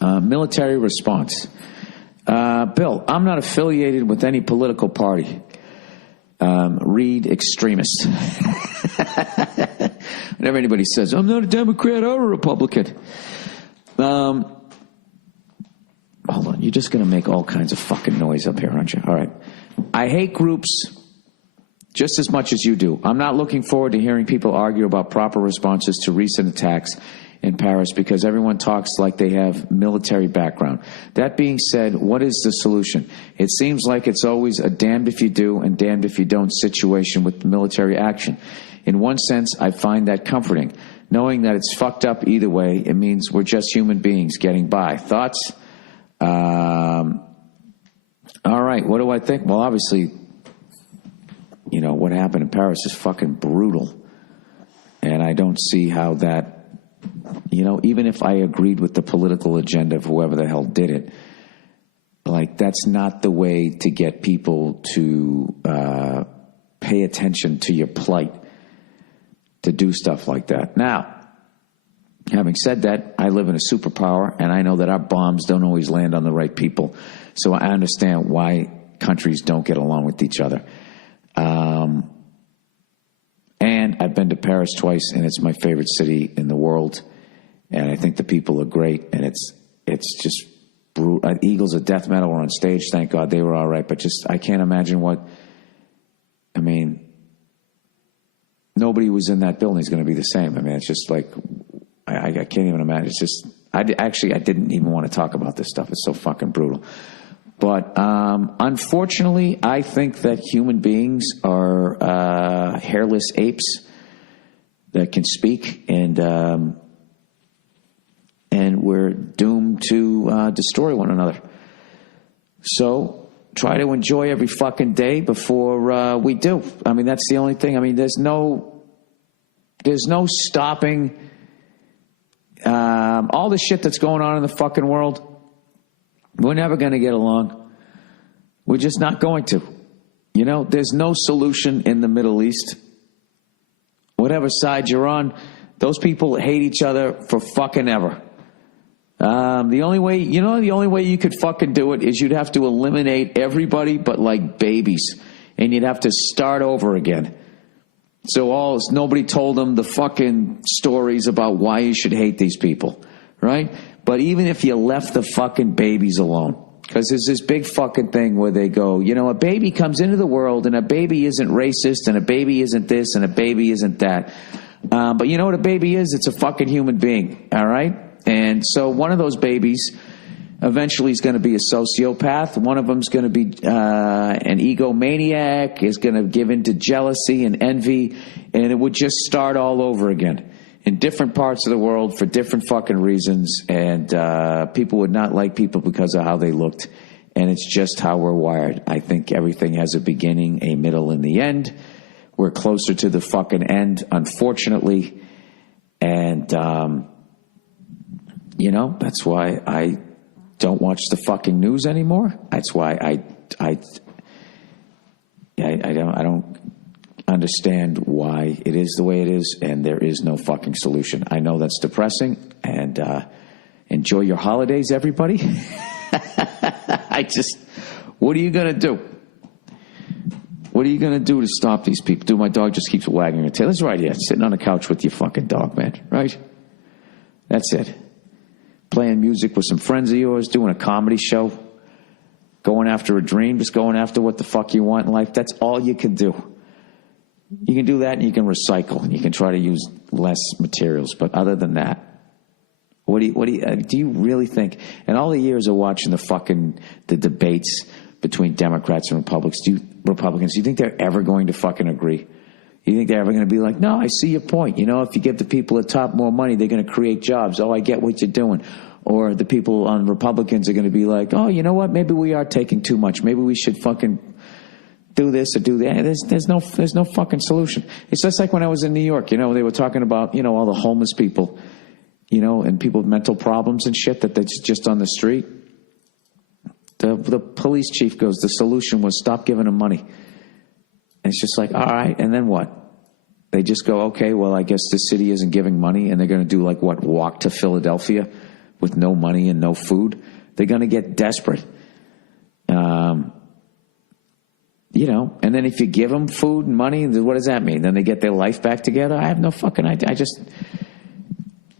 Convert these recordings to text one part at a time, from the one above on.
Military response. Bill, I'm not affiliated with any political party. Read extremist. Whenever anybody says, I'm not a Democrat or a Republican. Hold on, you're just going to make all kinds of fucking noise up here, aren't you? All right. I hate groups just as much as you do. I'm not looking forward to hearing people argue about proper responses to recent attacks in Paris because everyone talks like they have military background. That being said, what is the solution? It seems like it's always a damned if you do and damned if you don't situation with military action. In one sense, I find that comforting. Knowing that it's fucked up either way, it means we're just human beings getting by. Thoughts? All right, what do I think? Well, obviously, you know, what happened in Paris is fucking brutal. And I don't see how that, you know, even if I agreed with the political agenda of whoever the hell did it, like, that's not the way to get people to pay attention to your plight, to do stuff like that. Now, having said that, I live in a superpower, and I know that our bombs don't always land on the right people. So I understand why countries don't get along with each other. And I've been to Paris twice, and it's my favorite city in the world. And I think the people are great, and it's just brutal. Eagles of Death Metal were on stage. Thank God they were all right. But just, I can't imagine what, I mean, nobody who was in that building is going to be the same. I mean, it's just like, I can't even imagine. It's just, I didn't even want to talk about this stuff. It's so fucking brutal. But unfortunately, I think that human beings are hairless apes that can speak, and we're doomed to destroy one another. So try to enjoy every fucking day before we do. I mean, that's the only thing. I mean, there's no stopping all the shit that's going on in the fucking world. We're never going to get along. We're just not going to. You know, there's no solution in the Middle East. Whatever side you're on, those people hate each other for fucking ever. The only way you could fucking do it is you'd have to eliminate everybody but like babies, and you'd have to start over again. So nobody told them the fucking stories about why you should hate these people, right? But even if you left the fucking babies alone, because there's this big fucking thing where they go, you know, a baby comes into the world and a baby isn't racist and a baby isn't this and a baby isn't that. But you know what a baby is? It's a fucking human being, all right? And so one of those babies eventually is going to be a sociopath. One of them is going to be an egomaniac, is going to give into jealousy and envy, and it would just start all over again in different parts of the world for different fucking reasons, and people would not like people because of how they looked, and it's just how we're wired. I think everything has a beginning, a middle, and the end. We're closer to the fucking end, unfortunately, and, you know, that's why I don't watch the fucking news anymore. That's why I don't understand why it is the way it is, and there is no fucking solution. I know that's depressing, and enjoy your holidays, everybody. What are you going to do? What are you going to do to stop these people? Dude, my dog just keeps wagging her tail. That's right, yeah, sitting on the couch with your fucking dog, man, right? That's it. Playing music with some friends of yours, doing a comedy show, going after a dream, just going after what the fuck you want in life. That's all you can do. You can do that, and you can recycle, and you can try to use less materials. But other than that, do you really think? And all the years of watching the debates between Democrats and Republicans, do you think they're ever going to fucking agree? You think they're ever going to be like, no, I see your point. You know, if you give the people at top more money, they're going to create jobs. Oh, I get what you're doing. Or the people on Republicans are going to be like, oh, you know what? Maybe we are taking too much. Maybe we should fucking do this or do that. There's no fucking solution. It's just like when I was in New York, you know, they were talking about, you know, all the homeless people, you know, and people with mental problems and shit that's just on the street. The police chief goes, the solution was stop giving them money. And it's just like, all right, and then what? They just go, okay, well, I guess the city isn't giving money, and they're going to do like what, walk to Philadelphia with no money and no food. They're going to get desperate. And then if you give them food and money, what does that mean? Then they get their life back together? I have no fucking idea.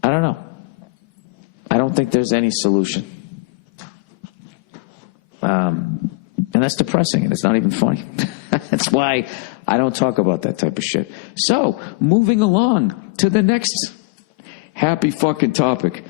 I don't know. I don't think there's any solution. And that's depressing, and it's not even funny. That's why I don't talk about that type of shit. So, moving along to the next happy fucking topic.